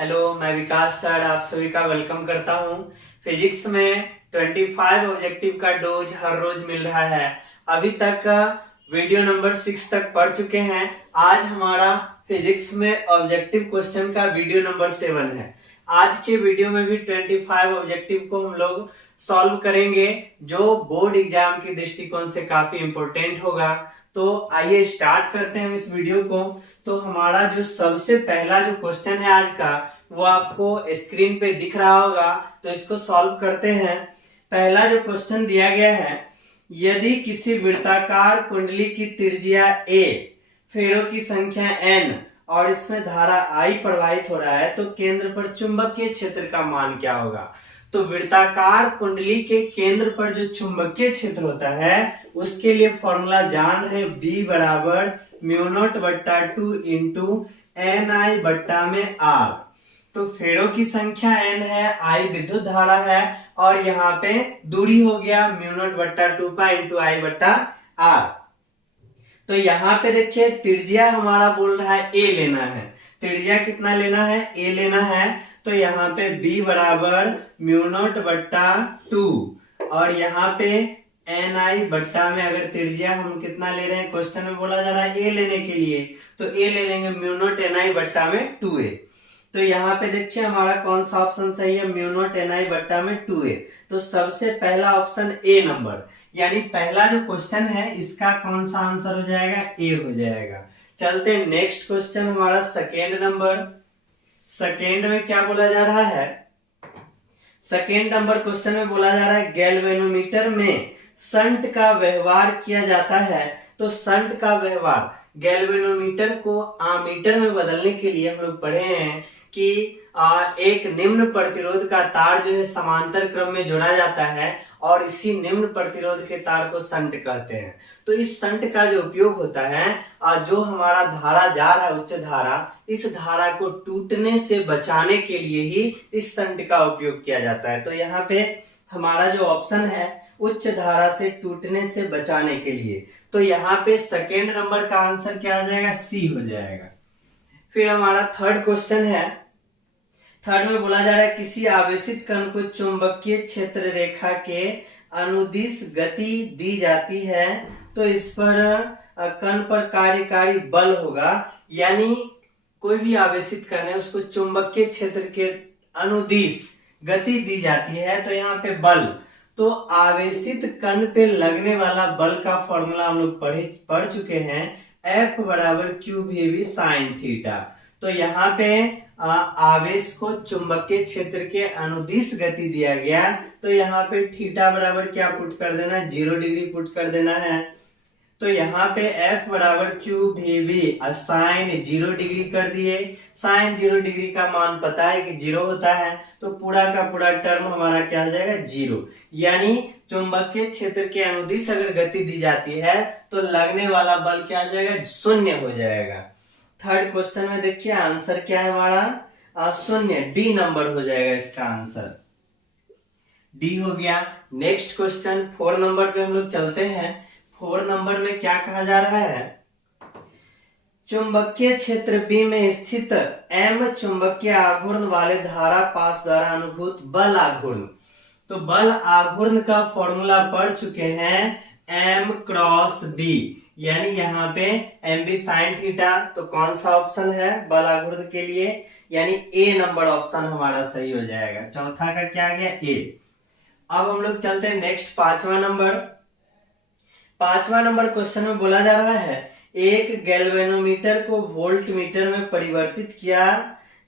Hello, मैं विकास sir आप सभी का वेलकम करता हूं। फिजिक्स में 25 ऑब्जेक्टिव का डोज हर रोज मिल रहा है। अभी तक वीडियो नंबर 6 तक पढ़ चुके हैं। आज हमारा फिजिक्स में ऑब्जेक्टिव क्वेश्चन का वीडियो नंबर 7 है। आज के वीडियो में भी 25 ऑब्जेक्टिव को हम लोग सॉल्व करेंगे, जो बोर्ड एग्जाम के दृष्टिकोण से काफी इंपॉर्टेंट होगा। तो आइए स्टार्ट करते हैं इस वीडियो को। तो हमारा जो सबसे पहला जो क्वेश्चन है आज का, वो आपको स्क्रीन पे दिख रहा होगा। तो इसको सॉल्व करते हैं। पहला जो क्वेश्चन दिया गया है, यदि किसी वृत्ताकार कुंडली की त्रिज्या a, फेरों की संख्या n और इसमें धारा I प्रवाहित हो रहा है, तो केंद्र पर चुंबकीय क्षेत्र का मान क्या होगा। तो वृत्ताकार कुंडली के केंद्र पर जो चुंबकीय क्षेत्र होता है, उसके लिए फॉर्मूला जान रहे B बराबर μ0/2 इंटू NI/r। तो फेरों की संख्या n है, I विद्युत धारा है, और यहाँ पे दूरी हो गया μ0/2 इंटू I/r। तो यहाँ पे देखिए त्रिज्या हमारा बोल रहा है a लेना है। त्रिज्या कितना लेना है? a लेना है। तो यहाँ पे b बराबर μ0/2 और यहाँ पे NI/, में अगर त्रिज्या हम कितना ले रहे हैं, क्वेश्चन में बोला जा रहा है a लेने के लिए, तो a ले लेंगे μ0 में 2a। तो यहाँ पे देखिए हमारा कौन सा ऑप्शन सही है, μ0 में 2a। तो सबसे पहला ऑप्शन ए नंबर, यानी पहला जो क्वेश्चन है इसका कौन सा आंसर हो जाएगा, ए हो जाएगा। चलते नेक्स्ट क्वेश्चन हमारा सेकेंड नंबर। सेकेंड में क्या बोला जा रहा है, सेकेंड नंबर क्वेश्चन में बोला जा रहा है गैल्वेनोमीटर में शंट का व्यवहार किया जाता है। तो शंट का व्यवहार, गैल्वेनोमीटर को आमीटर में बदलने के लिए हम लोग पढ़े हैं कि एक निम्न प्रतिरोध का तार जो है समांतर क्रम में जोड़ा जाता है, और इसी निम्न प्रतिरोध के तार को शंट कहते हैं। तो इस शंट का जो उपयोग होता है, जो हमारा धारा जा रहा है उच्च धारा, इस धारा को टूटने से बचाने के लिए ही इस शंट का उपयोग किया जाता है। तो यहाँ पे हमारा जो ऑप्शन है, उच्च धारा से टूटने से बचाने के लिए, तो यहाँ पे सेकेंड नंबर का आंसर क्या आ जाएगा, सी हो जाएगा। फिर हमारा थर्ड क्वेश्चन है। थर्ड में बोला जा रहा है किसी आवेशित कण को चुंबकीय क्षेत्र रेखा के अनुदिश गति दी जाती है, तो इस पर कण पर कार्यकारी बल होगा। यानी कोई भी आवेशित कण है, उसको चुंबकीय क्षेत्र के अनुदिश गति दी जाती है, तो यहाँ पे बल, तो आवेशित कण पे लगने वाला बल का फॉर्मूला हम लोग पढ़ चुके हैं, F बराबर Q/V sin थीटा। तो यहाँ पे आवेश को चुंबकीय क्षेत्र के अनुदिश गति दिया गया, तो यहाँ पे थीटा बराबर क्या पुट कर देना है, 0 डिग्री पुट कर देना है। तो यहाँ पे F बराबर Q/V साइन 0 डिग्री कर दिए। साइन 0 डिग्री का मान पता है कि 0 होता है, तो पूरा का पूरा टर्म हमारा क्या हो जाएगा, 0। यानी चुंबकीय क्षेत्र के अनुदिश अगर गति दी जाती है, तो लगने वाला बल क्या हो जाएगा, 0 हो जाएगा। थर्ड क्वेश्चन में देखिए आंसर क्या है हमारा, 0, डी नंबर हो जाएगा इसका आंसर, डी हो गया। नेक्स्ट क्वेश्चन 4 नंबर पे हम लोग चलते हैं। 4 नंबर में क्या कहा जा रहा है, चुंबकीय क्षेत्र बी में स्थित एम चुंबकीय आघूर्ण वाले धारा पाश द्वारा अनुभूत बल आघूर्ण। तो बल आघूर्ण का फॉर्मूला पढ़ चुके हैं, एम क्रॉस बी, यानी यहाँ पे एम बी साइन थीटा। तो कौन सा ऑप्शन है बल आघूर्ण के लिए, यानी ए नंबर ऑप्शन हमारा सही हो जाएगा। चौथा का क्या गया, ए। अब हम लोग चलते हैं नेक्स्ट 5वां नंबर। 5वां नंबर क्वेश्चन में बोला जा रहा है एक गैल्वेनोमीटर को वोल्ट मीटर में परिवर्तित किया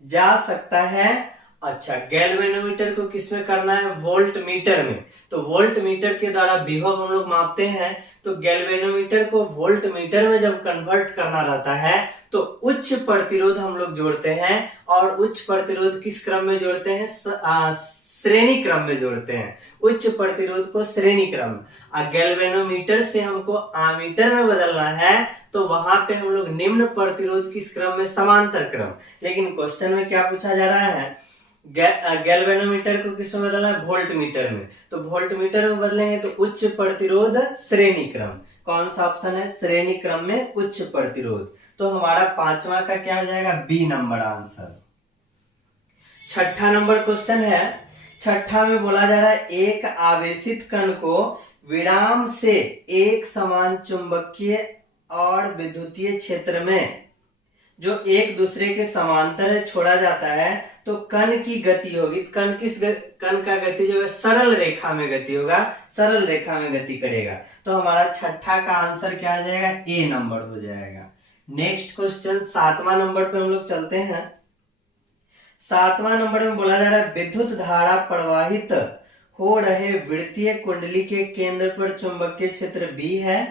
जा सकता है। अच्छा, गैल्वेनोमीटर को किस में करना है, वोल्ट मीटर में। तो वोल्ट मीटर के द्वारा विभव हम लोग मापते हैं। तो गैल्वेनोमीटर को वोल्ट मीटर में जब कन्वर्ट करना रहता है, तो उच्च प्रतिरोध हम लोग जोड़ते हैं। और उच्च प्रतिरोध किस क्रम में जोड़ते हैं, श्रेणी क्रम में जोड़ते हैं। उच्च प्रतिरोध को श्रेणी क्रम। गैल्वेनोमीटर से हमको आमीटर में बदलना है, तो वहां पे हम लोग निम्न प्रतिरोध किस क्रम में, समांतर क्रम। लेकिन क्वेश्चन में क्या पूछा जा रहा है, गैल्वेनोमीटर को किस में बदलना है, वोल्ट मीटर में। तो वोल्ट मीटर में बदलेंगे तो उच्च प्रतिरोध श्रेणी क्रम। कौन सा ऑप्शन है, श्रेणी क्रम में उच्च प्रतिरोध। तो हमारा 5वां का क्या हो जाएगा, बी नंबर आंसर। छठा नंबर क्वेश्चन है। छठा में बोला जा रहा है एक आवेशित कण को विराम से एक समान चुंबकीय और विद्युतीय क्षेत्र में जो एक दूसरे के समांतर छोड़ा जाता है तो कण की गति होगी। कण का गति जो है सरल रेखा में गति होगा, सरल रेखा में गति करेगा। तो हमारा छठा का आंसर क्या आ जाएगा, ए नंबर हो जाएगा। नेक्स्ट क्वेश्चन 7वां नंबर पे हम लोग चलते हैं। 7वां नंबर में बोला जा रहा है विद्युत धारा प्रवाहित हो रहे वृत्तीय कुंडली के केंद्र पर चुंबकीय क्षेत्र बी है।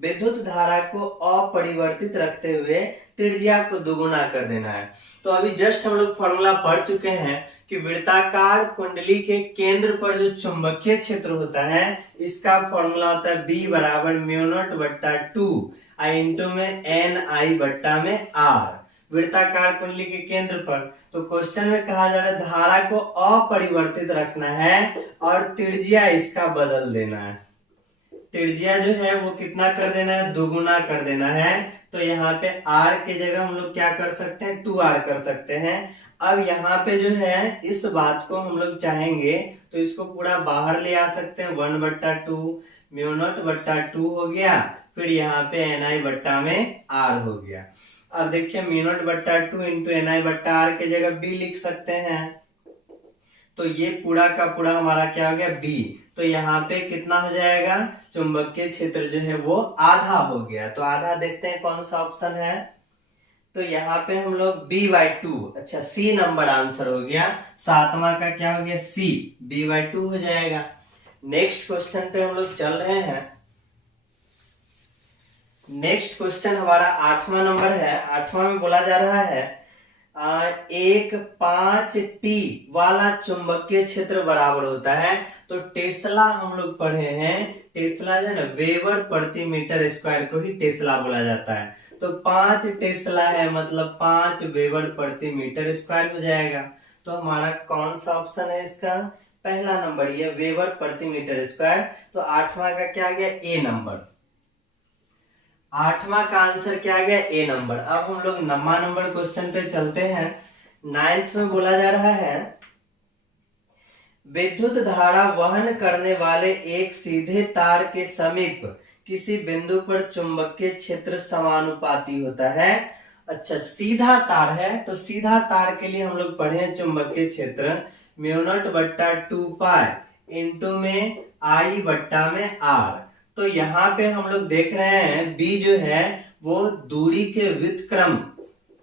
विद्युत धारा को अपरिवर्तित रखते हुए त्रिज्या को दोगुना कर देना है। तो अभी जस्ट हम लोग फॉर्मूला पढ़ चुके हैं कि वृत्ताकार कुंडली के केंद्र पर जो चुंबकीय क्षेत्र होता है इसका फॉर्मूला होता है B बराबर म्यू नॉट बट्टा 2 आई इंटू में एन आई बट्टा में आर, वृत्ताकार कुंडली के केंद्र पर। तो क्वेश्चन में कहा जा रहा है धारा को अपरिवर्तित रखना है और त्रिज्या इसका बदल देना है। त्रिज्या जो है वो कितना कर देना है, दोगुना कर देना है। तो यहाँ पे r के जगह हम लोग क्या कर सकते हैं, 2r कर सकते हैं। अब यहाँ पे जो है इस बात को हम लोग चाहेंगे तो इसको पूरा बाहर ले आ सकते हैं। 1/2 म्यू नॉट बट्टा 2 हो गया, फिर यहाँ पे ni बट्टा में r हो गया। अब देखिए म्यू नॉट बट्टा 2 इंटू ni बट्टा r के जगह b लिख सकते हैं। तो ये पूरा का पूरा हमारा क्या हो गया, b। तो यहाँ पे कितना हो जाएगा, चुंबकीय क्षेत्र जो है वो आधा हो गया। तो आधा देखते हैं कौन सा ऑप्शन है। तो यहाँ पे हम लोग b/2, अच्छा सी नंबर आंसर हो गया। 7वां का क्या हो गया, सी, b/2 हो जाएगा। नेक्स्ट क्वेश्चन पे हम लोग चल रहे हैं। नेक्स्ट क्वेश्चन हमारा 8वां नंबर है। 8वां में बोला जा रहा है एक 5t वाला चुंबकीय क्षेत्र बराबर होता है। तो टेस्ला हम लोग पढ़े हैं, टेस्ला जो है ना वेबर प्रति मीटर स्क्वायर को ही टेस्ला बोला जाता है। तो 5 टेस्ला है मतलब 5 वेबर प्रति मीटर स्क्वायर हो जाएगा। तो हमारा कौन सा ऑप्शन है इसका, पहला नंबर ये वेबर प्रति मीटर स्क्वायर। तो 8वां का क्या गया, ए नंबर। 8वां का आंसर क्या आ गया, ए नंबर। अब हम लोग 9वां नंबर क्वेश्चन पे चलते हैं। 9th में बोला जा रहा है विद्युत धारा वहन करने वाले एक सीधे तार के समीप किसी बिंदु पर चुंबकीय क्षेत्र समानुपाती होता है। अच्छा सीधा तार है, तो सीधा तार के लिए हम लोग पढ़े हैं चुंबकीय क्षेत्र म्यू नॉट बट्टा 2 पाई इंटू में आई बट्टा में आर। तो यहाँ पे हम लोग देख रहे हैं B जो है वो दूरी के व्युत्क्रम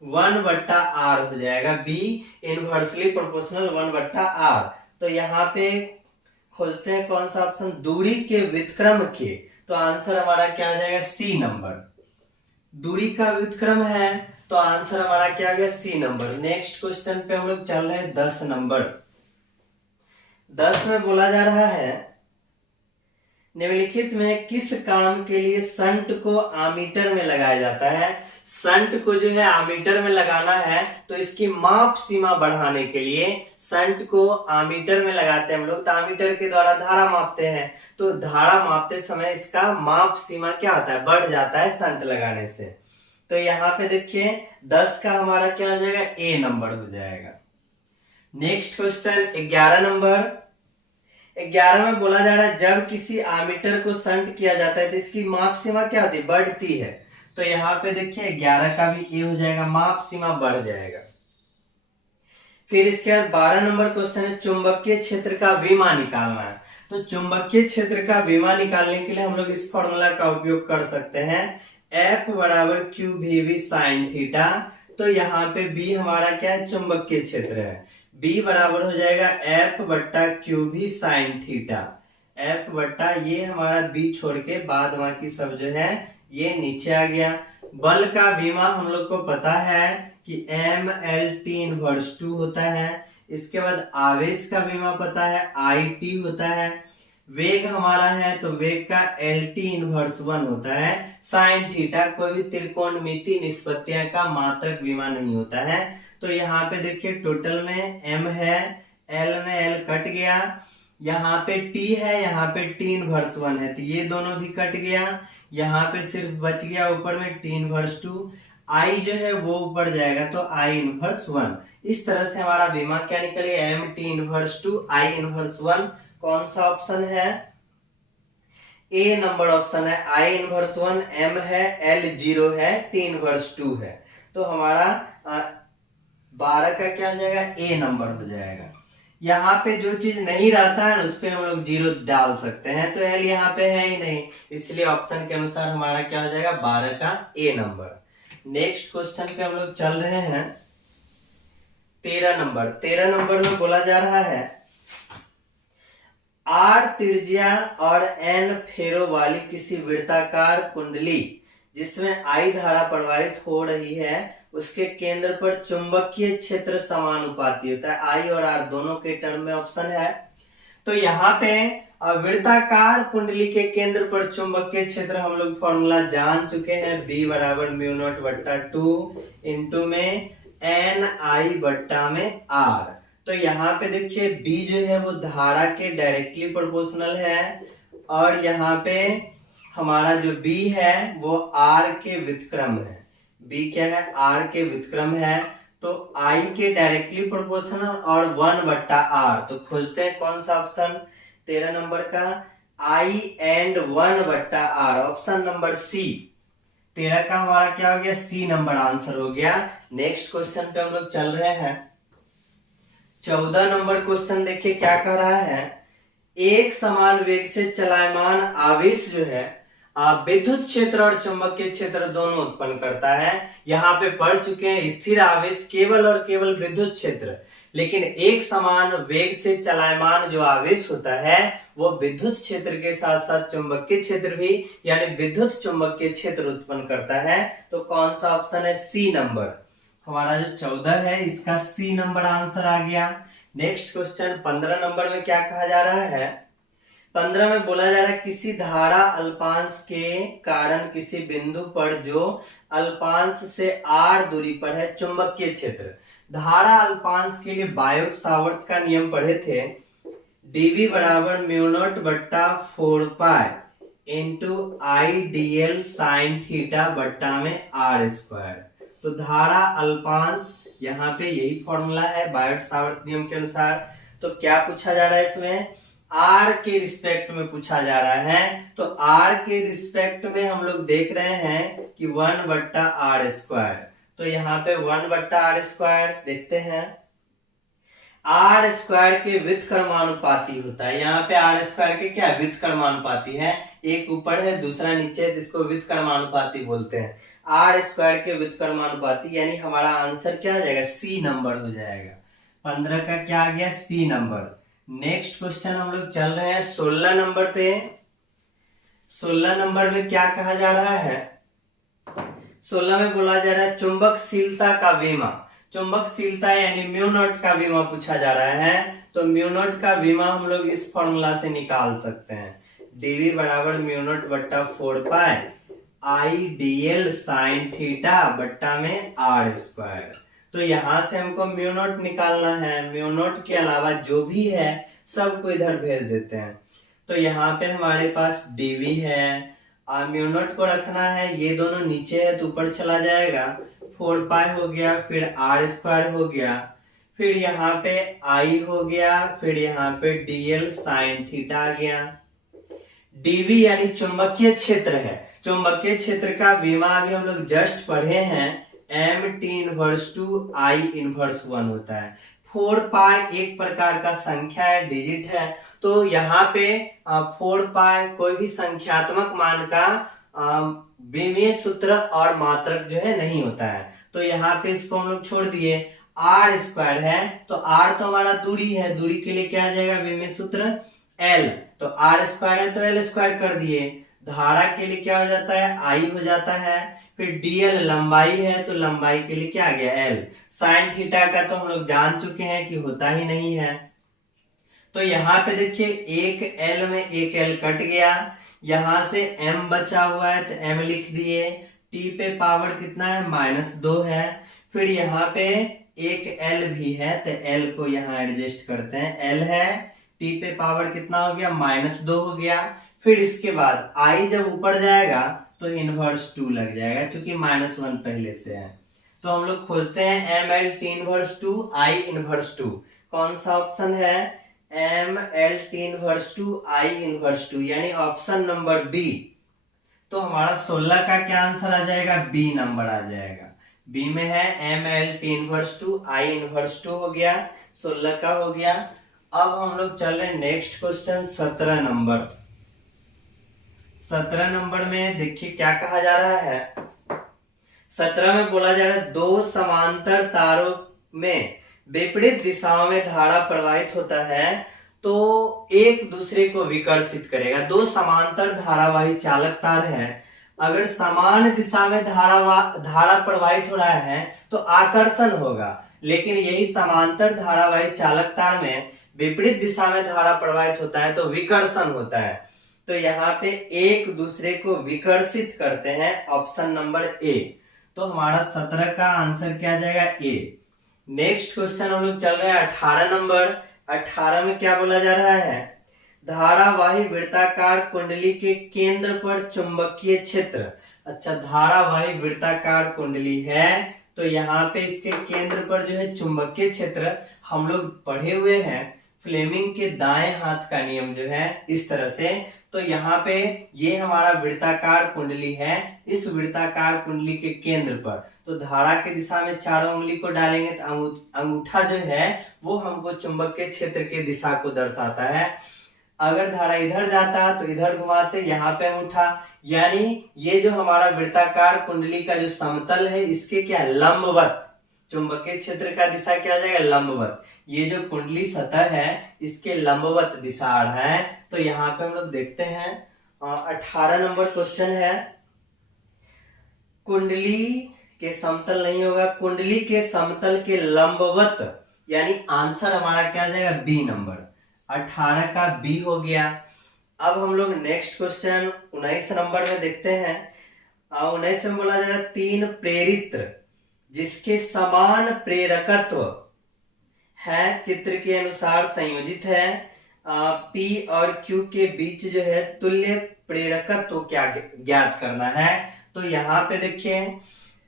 1/r हो जाएगा। B inversely proportional 1/r। तो यहाँ पे खोजते हैं कौन सा ऑप्शन, दूरी के व्युत्क्रम के। तो आंसर हमारा क्या हो जाएगा, सी नंबर। दूरी का व्युत्क्रम है तो आंसर हमारा क्या हो गया, सी नंबर। नेक्स्ट क्वेश्चन पे हम लोग चल रहे हैं 10 नंबर। 10 में बोला जा रहा है निम्नलिखित में किस काम के लिए शंट को आमीटर में लगाया जाता है। शंट को जो है आमीटर में लगाना है तो इसकी माप सीमा बढ़ाने के लिए शंट को आमीटर में लगाते हैं हम लोग। तो आमीटर के द्वारा धारा मापते हैं, तो धारा मापते समय इसका माप सीमा क्या होता है, बढ़ जाता है शंट लगाने से। तो यहाँ पे देखिए 10 का हमारा क्या हो जाएगा, ए नंबर हो जाएगा। Next question 11 number. 11 में बोला जा रहा है जब किसी आमीटर को शंट किया जाता है तो इसकी माप सीमा क्या होती है, बढ़ती है। तो यहाँ पे देखिए 11 का भी ए हो जाएगा, माप सीमा बढ़ जाएगा। फिर इसके बाद 12 नंबर क्वेश्चन है चुंबकीय क्षेत्र का विमा निकालना है। तो चुंबकीय क्षेत्र का विमा निकालने के लिए हम लोग इस फॉर्मूला का उपयोग कर सकते हैं, F बराबर q v v sine theta. तो यहाँ पे B हमारा क्या है, चुंबकीय क्षेत्र है। B बराबर हो जाएगा F बट्टा क्यू भी साइन थीटा। F बट्टा ये हमारा B छोड़ के बाद बाकी सब जो है ये नीचे आ गया। बल का विमा हम लोग को पता है कि MLT इनवर्स 2 होता है। इसके बाद आवेश का विमा पता है IT होता है। वेग हमारा है तो वेग का LT इनवर्स 1 होता है। साइन थीटा कोई भी त्रिकोणमिति निष्पत्तियां का मात्रक विमा नहीं होता है। तो यहाँ पे देखिए टोटल में M है, L में L कट गया, यहाँ पे T है, यहाँ पे T इनवर्स 1 है तो ये दोनों भी कट गया। यहाँ पे सिर्फ बच गया ऊपर में T इनवर्स 2। आई जो है वो ऊपर जाएगा तो आई इनवर्स 1। इस तरह से हमारा बीमा क्या निकलेगा, M T inverse 2 I inverse 1। कौन सा ऑप्शन है, ए नंबर ऑप्शन है। आई इनवर्स 1 एम है, एल 0 है, टी इनवर्स 2 है। तो हमारा 12 का क्या हो जाएगा, ए नंबर हो जाएगा। यहाँ पे जो चीज नहीं रहता है उस पे हम लोग 0 डाल सकते हैं, तो एल यहाँ पे है ही नहीं, इसलिए ऑप्शन के अनुसार हमारा क्या हो जाएगा, 12 का ए नंबर। नेक्स्ट क्वेश्चन पे हम लोग चल रहे हैं 13 नंबर। 13 नंबर में बोला जा रहा है आर त्रिज्या और एन फेरो वाली किसी वृत्ताकार कुंडली जिसमें आई धारा प्रवाहित हो रही है उसके केंद्र पर चुंबकीय क्षेत्र समानुपाती होता है। आई और आर दोनों के टर्म में ऑप्शन है। तो यहाँ पे वृत्ताकार कुंडली के केंद्र पर चुंबकीय क्षेत्र हम लोग फॉर्मूला जान चुके हैं, B बराबर म्यू नॉट बट्टा 2 इंटू में एन आई बट्टा में आर। तो यहाँ पे देखिए B जो है वो धारा के डायरेक्टली प्रोपोर्शनल है और यहाँ पे हमारा जो B है वो R के व्युत्क्रम है। B क्या है, R के व्युत्क्रम है। तो I के डायरेक्टली प्रोपोर्शनल और 1 बट्टा R। तो खोजते हैं कौन सा ऑप्शन 13 नंबर का, I एंड 1 बट्टा R, ऑप्शन नंबर सी। 13 का हमारा क्या हो गया, सी नंबर आंसर हो गया। नेक्स्ट क्वेश्चन पे हम लोग चल रहे हैं 14 नंबर क्वेश्चन। देखिए क्या कह रहा है, एक समान वेग से चलायमान आवेश जो है विद्युत क्षेत्र और चुंबकीय क्षेत्र दोनों उत्पन्न करता है। यहाँ पे पढ़ चुके हैं स्थिर आवेश केवल और केवल विद्युत क्षेत्र, लेकिन एक समान वेग से चलायमान जो आवेश होता है वो विद्युत क्षेत्र के साथ साथ चुंबकीय क्षेत्र भी, यानी विद्युत चुंबकीय क्षेत्र उत्पन्न करता है। तो कौन सा ऑप्शन है, सी नंबर। हमारा जो 14 है इसका सी नंबर आंसर आ गया। नेक्स्ट क्वेश्चन 15 नंबर में क्या कहा जा रहा है, 15 में बोला जा रहा है किसी धारा अल्पांश के कारण किसी बिंदु पर जो अल्पांश से r दूरी पर है चुंबकीय क्षेत्र। धारा अल्पांश के लिए बायोट सावर्त का नियम पढ़े थे, dv बराबर म्यू नॉट बट्टा 4 पाई इंटू आई डी एल साइन थीटा बट्टा में r स्क्वायर। तो धारा अल्पांश यहाँ पे यही फॉर्मूला है बायोट सावर्त नियम के अनुसार। तो क्या पूछा जा रहा है इसमें, r के रिस्पेक्ट में पूछा जा रहा है। तो r के रिस्पेक्ट में हम लोग देख रहे हैं कि 1 बट्टा आर स्क्वायर। तो यहाँ पे 1 बट्टा आर स्क्वायर देखते हैं, आर स्क्वायर के व्युत्क्रमानुपाती होता है। यहाँ पे आर स्क्वायर के क्या व्युत्क्रमानुपाती है, एक ऊपर है दूसरा नीचे है, जिसको व्युत्क्रमानुपाती बोलते हैं। आर स्क्वायर के व्युत्क्रमानुपाती, यानी हमारा आंसर क्या हो जाएगा, सी नंबर हो जाएगा। 15 का क्या आ गया, सी नंबर। नेक्स्ट क्वेश्चन हम लोग चल रहे हैं 16 नंबर पे। 16 नंबर में क्या कहा जा रहा है, 16 में बोला जा रहा है चुंबकशीलता का विमा। चुंबकशीलता यानी म्यू नॉट का विमा पूछा जा रहा है। तो म्यू नॉट का विमा हम लोग इस फॉर्मूला से निकाल सकते हैं, dv बराबर म्यू नॉट बट्टा 4 pi I D L sine theta बट्टा में आर स्क्वायर। तो यहां से हमको म्यू नॉट निकालना है, म्यू नॉट के अलावा जो भी है सबको इधर भेज देते हैं। तो यहाँ पे हमारे पास dv है और म्यू नॉट को रखना है, ये दोनों नीचे है तो ऊपर चला जाएगा, 4 पाई हो गया, फिर आर स्क्वायर हो गया, फिर यहाँ पे आई हो गया, फिर यहाँ पे dl साइन थीटा आ गया। dv यानी चुंबकीय क्षेत्र है, चुंबकीय क्षेत्र का विमा अभी हम लोग जस्ट पढ़े हैं, M T inverse 2 I inverse 1 होता है। 4 पाई एक प्रकार का संख्या है, डिजिट है। तो यहाँ पे 4 पाई कोई भी संख्यात्मक मान का विमीय सूत्र और मात्रक जो है नहीं होता है। तो यहाँ पे इसको हम लोग छोड़ दिए। आर स्क्वायर है तो आर तो हमारा दूरी है, दूरी के लिए क्या आ जाएगा विमीय सूत्र एल। तो आर स्क्वायर है तो एल स्क्वायर कर दिए। धारा के लिए क्या हो जाता है, आई हो जाता है। फिर dl लंबाई है तो लंबाई के लिए क्या आ गया l। साइन थीटा का तो हम लोग जान चुके हैं कि होता ही नहीं है। तो यहाँ पे देखिए एक l में एक l कट गया, यहां से m बचा हुआ है तो m लिख दिए। t पे पावर कितना है, -2 है। फिर यहाँ पे एक l भी है तो l को यहाँ एडजस्ट करते हैं, l है, t पे पावर कितना हो गया, -2 हो गया। फिर इसके बाद i जब ऊपर जाएगा तो इनवर्स 2 लग जाएगा, क्योंकि -1 पहले से है। तो हम लोग खोजते हैं ML T inverse 2 I inverse 2। कौन सा ऑप्शन है? ML T inverse 2 I inverse 2, यानी ऑप्शन नंबर बी। तो हमारा 16 का क्या आंसर आ जाएगा? बी नंबर आ जाएगा। बी में है ML T inverse 2 I inverse 2 हो गया, 16 का हो गया। अब हम लोग चल रहे हैं नेक्स्ट क्वेश्चन 17 नंबर। 17 नंबर में देखिए क्या कहा जा रहा है। 17 में बोला जा रहा है दो समांतर तारों में विपरीत दिशाओं में धारा प्रवाहित होता है तो एक दूसरे को विकर्षित करेगा। दो समांतर धारावाही चालक तार है, अगर समान दिशा में धारा प्रवाहित हो रहा है तो आकर्षण होगा, लेकिन यही समांतर धारावाही चालक तार में विपरीत दिशा में धारा प्रवाहित होता है तो विकर्षण होता है। तो यहाँ पे एक दूसरे को विकर्षित करते हैं, ऑप्शन नंबर ए। तो हमारा 17 का आंसर क्या आ जाएगा? ए। नेक्स्ट क्वेश्चन हम लोग चल रहे हैं 18 नंबर। 18 में क्या बोला जा रहा है? धारावाही वृत्ताकार कुंडली के केंद्र पर चुंबकीय क्षेत्र। अच्छा, धारावाही वृत्ताकार कुंडली है तो यहाँ पे इसके केंद्र पर जो है चुंबकीय क्षेत्र हम लोग पढ़े हुए हैं, फ्लेमिंग के दाएं हाथ का नियम जो है इस तरह से। तो यहाँ पे ये हमारा वृत्ताकार कुंडली है, इस वृत्ताकार कुंडली के केंद्र पर तो धारा की दिशा में चारों उंगली को डालेंगे तो अंगूठा जो है वो हमको चुंबकीय क्षेत्र की दिशा को दर्शाता है। अगर धारा इधर जाता तो इधर घुमाते, यहाँ पे अंगूठा, यानी ये जो हमारा वृत्ताकार कुंडली का जो समतल है इसके क्या लंबवत, चुंबकीय क्षेत्र का दिशा क्या आ जाएगा? लंबवत। ये जो कुंडली सतह है इसके लंबवत दिशा आ रहा है। तो यहाँ पे हम लोग देखते हैं 18 नंबर क्वेश्चन है, कुंडली के समतल नहीं होगा, कुंडली के समतल के लंबवत, यानी आंसर हमारा क्या आ जाएगा? B number. 18 का बी हो गया। अब हम लोग नेक्स्ट क्वेश्चन 19 नंबर में देखते हैं। 19 में बोला जा रहा है तीन प्रेरित्र जिसके समान प्रेरकत्व है चित्र के अनुसार संयोजित है, P और Q के बीच जो है तुल्य प्रेरकत्व क्या ज्ञात करना है। तो यहाँ पे देखिए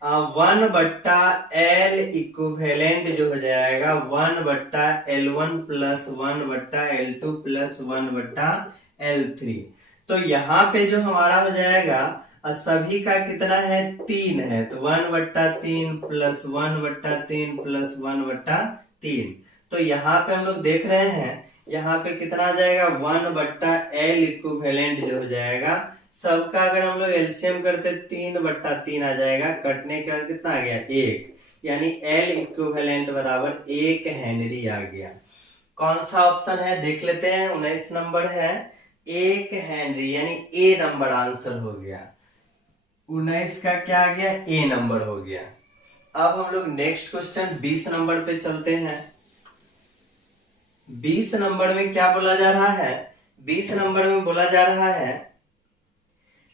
1/L इक्विवेलेंट जो हो जाएगा 1/L1 plus 1/L2 plus 1/L3। तो यहाँ पे जो हमारा हो जाएगा सभी का कितना है? 3 है, तो 1/3 प्लस 1/3 प्लस 1/3। तो यहाँ पे हम लोग देख रहे हैं यहाँ पे कितना आ जाएगा? 1/L इक्विवेलेंट जो हो जाएगा, सबका अगर हम लोग एलसीएम करते 3/3 आ जाएगा, कटने के बाद कितना आ गया? 1, यानी L इक्विवेलेंट बराबर 1 हेनरी आ गया। कौन सा ऑप्शन है देख लेते हैं। 19 नंबर है 1 हेनरी, यानी ए नंबर आंसर हो गया। 19 का क्या आ गया? ए नंबर हो गया। अब हम लोग नेक्स्ट क्वेश्चन 20 नंबर पे चलते हैं। 20 नंबर में क्या बोला जा रहा है? 20 नंबर में बोला जा रहा है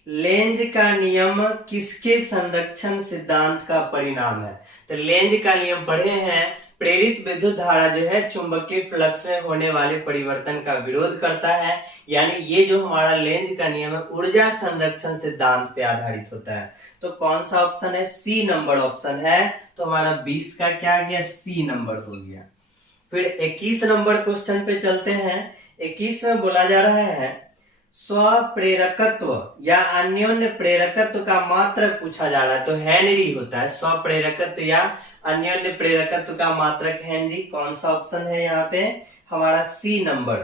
लेंज का नियम किसके संरक्षण सिद्धांत का परिणाम है। तो लेंज का नियम पढ़े हैं, प्रेरित विद्युत धारा जो है चुंबकीय फ्लक्स में होने वाले परिवर्तन का विरोध करता है, यानी ये जो हमारा लेंज का नियम है ऊर्जा संरक्षण सिद्धांत पे आधारित होता है। तो कौन सा ऑप्शन है? सी नंबर ऑप्शन है। तो हमारा 20 का क्या आ गया? सी नंबर हो गया। फिर 21 नंबर क्वेश्चन पे चलते हैं। 21 में बोला जा रहा है स्वप्रेरकत्व या अन्योन्य प्रेरकत्व का मात्रक पूछा जा रहा है, तो हेनरी होता है। स्वप्रेरकत्व या अन्योन्य प्रेरकत्व का मात्रक हेनरी। कौन सा ऑप्शन है यहाँ पे? हमारा सी नंबर।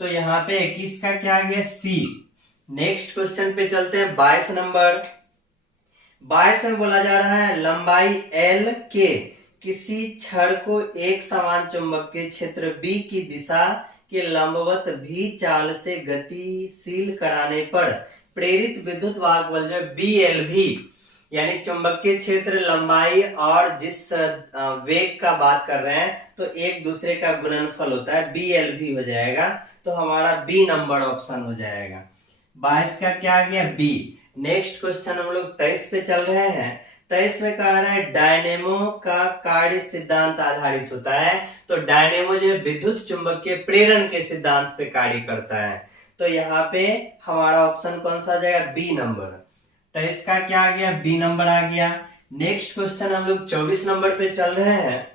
तो यहाँ पे 21 का क्या आ गया? सी। नेक्स्ट क्वेश्चन पे चलते हैं 22 नंबर। 22 में बोला जा रहा है लंबाई L के किसी छड़ को एक समान चुंबकीय क्षेत्र B की दिशा के लंबवत भी चाल से गतिशील कराने पर प्रेरित विद्युत वाहक बल जो BLV, यानी चुंबकीय क्षेत्र, लंबाई और जिस वेग का बात कर रहे हैं तो एक दूसरे का गुणनफल होता है, BLV हो जाएगा। तो हमारा बी नंबर ऑप्शन हो जाएगा। 22 का क्या आ गया? बी। नेक्स्ट क्वेश्चन हम लोग 23 पे चल रहे हैं। 23 में कह रहा है डायनेमो का कार्य सिद्धांत आधारित होता है। तो डायनेमो जो विद्युत चुंबकीय प्रेरण के सिद्धांत पे कार्य करता है। तो यहाँ पे हमारा ऑप्शन कौन सा आ जाएगा? B number. तो इसका क्या आ गया, बी नंबर आ गया। नेक्स्ट क्वेश्चन हम लोग 24 नंबर पे चल रहे हैं।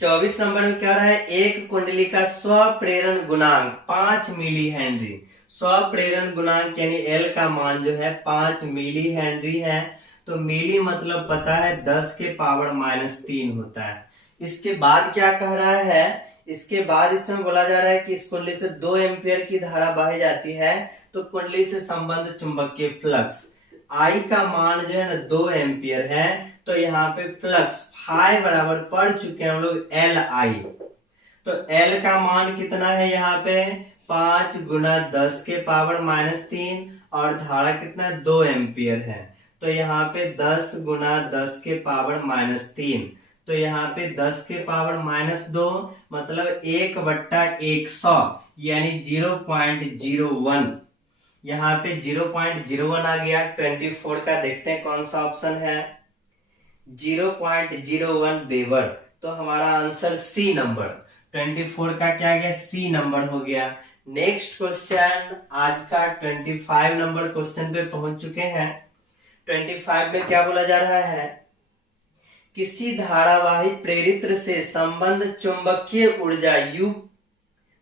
24 नंबर में क्या रहा है, एक कुंडली का स्वप्रेरण गुणांक 5 मिली हेनरी। स्वप्रेरण गुणांक यानी एल का मान जो है 5 मिली हेनरी है। तो मिली मतलब पता है 10 के पावर -3 होता है। इसके बाद क्या कह रहा है, इसके बाद इसमें बोला जा रहा है कि इस कुंडली से 2 एम्पियर की धारा बही जाती है। तो कुंडली से संबंध चुंबकीय फ्लक्स आई का मान जो है ना 2 एम्पियर है। तो यहाँ पे फ्लक्स फाई बराबर पढ़ चुके हैं हम लोग एल आई। तो एल का मान कितना है यहाँ पे 5 गुना 10 के पावर -3 और धारा कितना 2 एम्पियर है। तो यहाँ पे 10 गुना 10 के पावर -3। तो यहाँ पे 10 के पावर -2 मतलब 1/100 यानी 0.01। यहाँ पे 0.01 आ गया। 24 का देखते हैं कौन सा ऑप्शन है, 0.01 वेबर। तो हमारा आंसर सी नंबर 24 का क्या गया, सी नंबर हो गया। नेक्स्ट क्वेश्चन आज का 25 नंबर क्वेश्चन पे पहुंच चुके हैं। 25 में क्या बोला जा रहा है, किसी धारावाही प्रेरित्र से संबंध चुंबकीय ऊर्जा U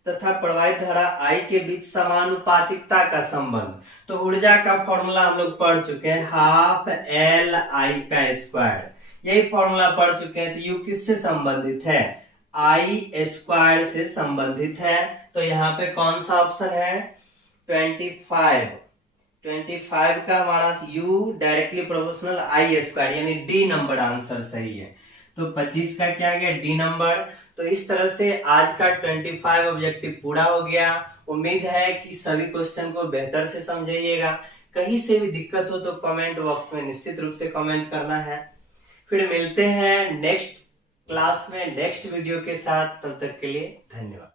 तथा प्रवाहित धारा I के बीच समानुपातिकता का संबंध। तो ऊर्जा का फॉर्मूला हम लोग पढ़ चुके हैं, हाफ एल आई का स्क्वायर। यही फॉर्मूला पढ़ चुके हैं। तो U किससे संबंधित है, I स्क्वायर से संबंधित है। तो यहाँ पे कौन सा ऑप्शन है 25 का हमारा U directly proportional I square यानी डी नंबर आंसर सही है। तो 25 का क्या गया, डी नंबर। तो इस तरह से आज का 25 ऑब्जेक्टिव पूरा हो गया। उम्मीद है कि सभी क्वेश्चन को बेहतर से समझिएगा। कहीं से भी दिक्कत हो तो कमेंट बॉक्स में निश्चित रूप से कमेंट करना है। फिर मिलते हैं नेक्स्ट क्लास में नेक्स्ट वीडियो के साथ। तब तक के लिए धन्यवाद।